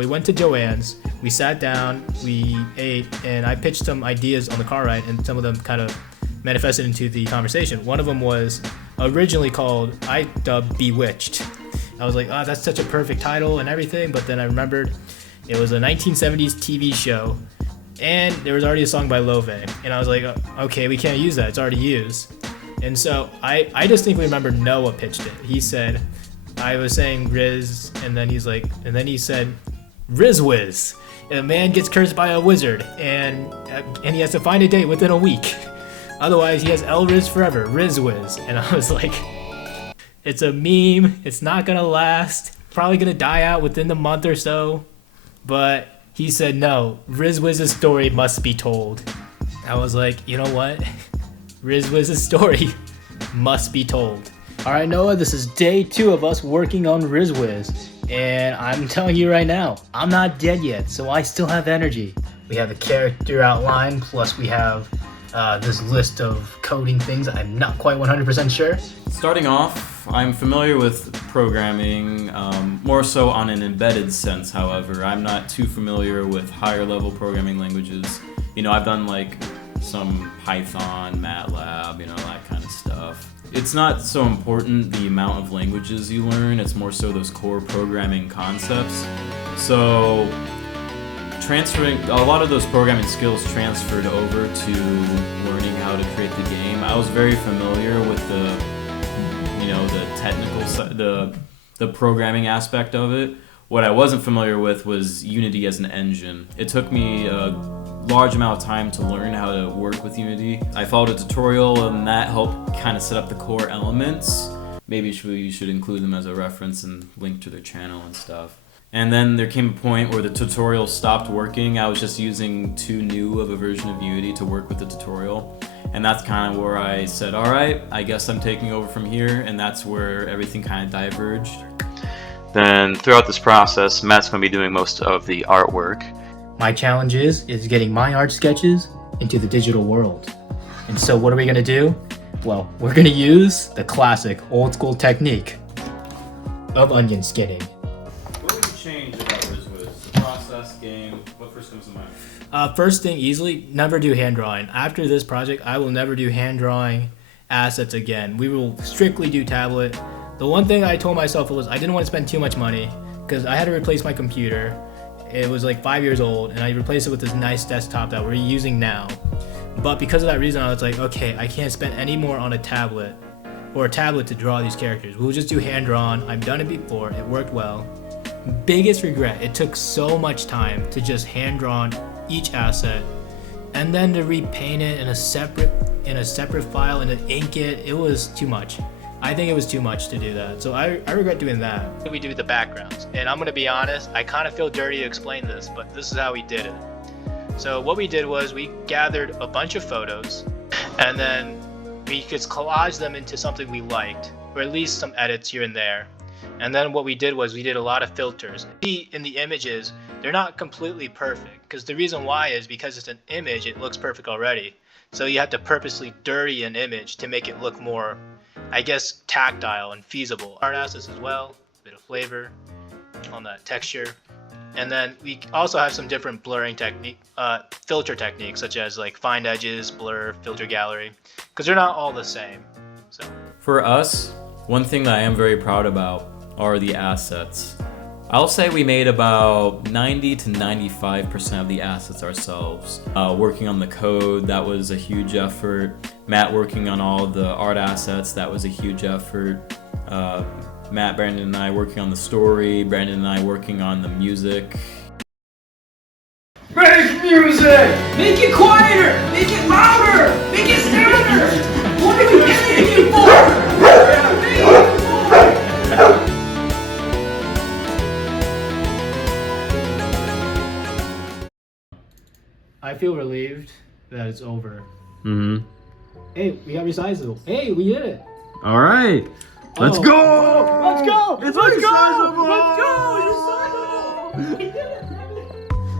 we went to Joanne's, we sat down, we ate, and I pitched some ideas on the car ride, and some of them kind of manifested into the conversation. One of them was originally called, I dubbed Bewitched. I was like, oh, that's such a perfect title and everything, but then I remembered it was a 1970s TV show, and there was already a song by Love, and I was like, okay, we can't use that, it's already used. And so I distinctly remember Noah pitched it. He said, I was saying Rizz, and then he said, Rizz. A man gets cursed by a wizard, and he has to find a date within a week. Otherwise, he has Rizz forever, Rizz. And I was like, it's a meme, it's not gonna last, probably gonna die out within the month or so. But he said, no, Rizz's story must be told. I was like, you know what? Rizz's story must be told. All right, Noah, this is day 2 of us working on Rizz. And I'm telling you right now, I'm not dead yet, so I still have energy. We have a character outline, plus we have this list of coding things I'm not quite 100% sure. Starting off, I'm familiar with programming, more so on an embedded sense, however. I'm not too familiar with higher level programming languages. You know, I've done like some Python, MATLAB, you know, that kind of stuff. It's not so important the amount of languages you learn, it's more so those core programming concepts. So transferring a lot of those programming skills transferred over to learning how to create the game. I was very familiar with the technical side, the programming aspect of it. What I wasn't familiar with was Unity as an engine. It took me a large amount of time to learn how to work with Unity. I followed a tutorial, and that helped kind of set up the core elements. Maybe you should include them as a reference and link to their channel and stuff. And then there came a point where the tutorial stopped working. I was just using too new of a version of Unity to work with the tutorial. And that's kind of where I said, all right, I guess I'm taking over from here. And that's where everything kind of diverged. Then throughout this process, Matt's going to be doing most of the artwork. My challenge is getting my art sketches into the digital world. And so what are we gonna do? Well, we're gonna use the classic old school technique of onion skinning. What would you change about Rizz? The process, game, what first comes to mind? First thing, easily, never do hand drawing. After this project, I will never do hand drawing assets again. We will strictly do tablet. The one thing I told myself was I didn't want to spend too much money because I had to replace my computer. It was like 5 years old, and I replaced it with this nice desktop that we're using now. But because of that reason, I was like, okay, I can't spend any more on a tablet to draw these characters. We'll just do hand-drawn. I've done it before. It worked well. Biggest regret, it took so much time to just hand-drawn each asset, and then to repaint it in a separate file and to ink it. It was too much. I think it was too much to do that, so I regret doing that. We do the backgrounds, and I'm gonna be honest, I kind of feel dirty to explain this, but this is how we did it. So what we did was we gathered a bunch of photos, and then we could collage them into something we liked, or at least some edits here and there. And then what we did was we did a lot of filters. In the images, they're not completely perfect, because the reason why is because it's an image, it looks perfect already. So you have to purposely dirty an image to make it look more, I guess, tactile and feasible. Art assets as well, a bit of flavor on that texture. And then we also have some different blurring filter techniques, such as like find edges, blur, filter gallery, because they're not all the same. So for us, one thing that I am very proud about are the assets. I'll say we made about 90 to 95% of the assets ourselves. Working on the code, that was a huge effort. Matt working on all the art assets, that was a huge effort. Matt, Brandon, and I working on the story. Brandon and I working on the music. Make music! Make it quieter! Make it louder! Make it louder! What are we paying you for? I feel relieved that it's over. Mm-hmm. Hey, we got resizable. Hey, we did it. All right. Let's go! Oh, let's go! It's Let's resizable! go! Let's go! It's resizable! We did it!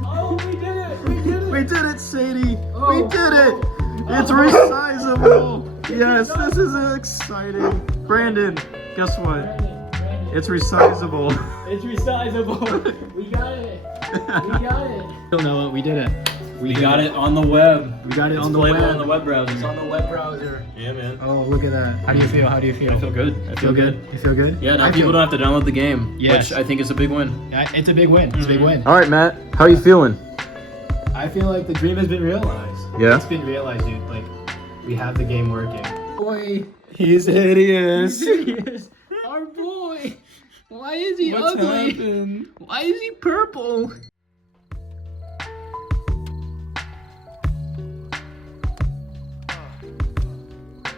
Oh, we did it! We did it! We did it, Sadie! Oh, we did it! oh. It's resizable! Yes, this is exciting. Brandon, guess what? Brandon. It's resizable. It's resizable. We got it. We got it. Don't know what we did it. We got it on the web. We got it It's on the playable web. on the web browser. It's on the web browser. Yeah, man. Oh, look at that. How do you feel? How do you feel? I feel good. I feel good. You feel good? Yeah, now I people feel- don't have to download the game, Yes. which I think is a big win. Yeah, it's a big win. It's a big win. All right, Matt. How you feeling? I feel like the dream has been realized. Yeah? It's been realized, dude. Like, we have the game working. Boy, he's hideous. Our boy. Why is he ugly? happened? Why is he purple?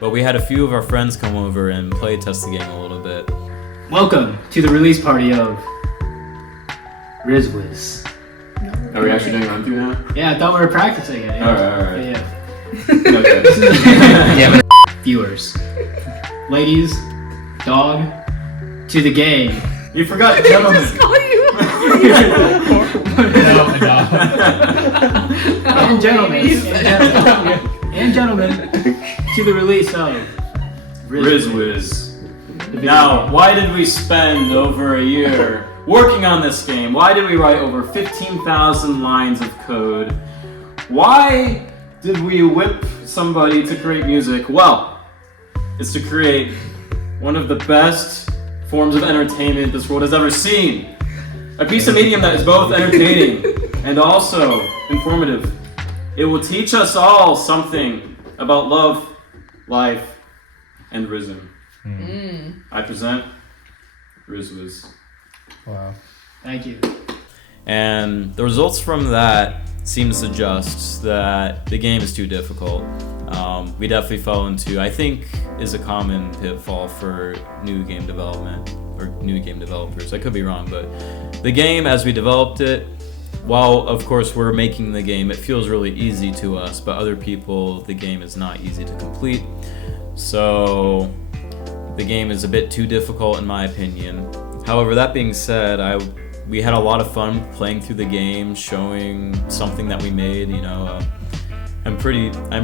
But we had a few of our friends come over and play test the game a little bit. Welcome to the release party of Rizz. Are we actually doing run through now? Yeah, I thought we were practicing it. Yeah. Alright. Yeah. Okay. Damn it. Viewers, ladies, dog, to the game. You forgot gentlemen. And gentlemen, and gentlemen, to the release of Rizz. Now, why did we spend over a year working on this game? Why did we write over 15,000 lines of code? Why did we whip somebody to create music? Well, it's to create one of the best forms of entertainment this world has ever seen. A piece of medium that is both entertaining and also informative. It will teach us all something about love, life, and Rizz. I present Rizz. Wow. Thank you. And the results from that seem to suggest that the game is too difficult. We definitely fell into, I think, is a common pitfall for new game development or new game developers. I could be wrong, but the game as we developed it, while of course we're making the game, it feels really easy to us, but other people, the game is not easy to complete. So the game is a bit too difficult in my opinion. However, that being said, we had a lot of fun playing through the game, showing something that we made, you know. I'm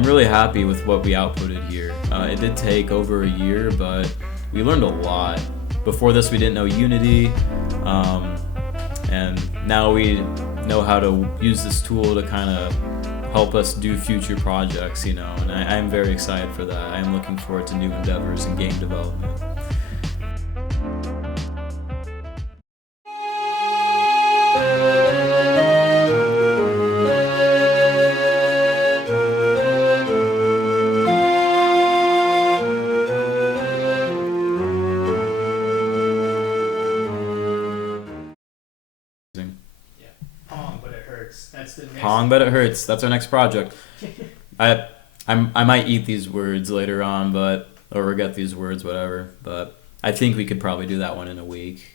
really happy with what we outputted here. It did take over a year, but we learned a lot. Before this, we didn't know Unity, and now we know how to use this tool to kind of help us do future projects, you know, and I'm very excited for that. I'm looking forward to new endeavors in game development. Pong, but it hurts. That's the next. Pong, but it hurts. That's our next project. I might eat these words later on, or forget these words, whatever. But I think we could probably do that one in a week.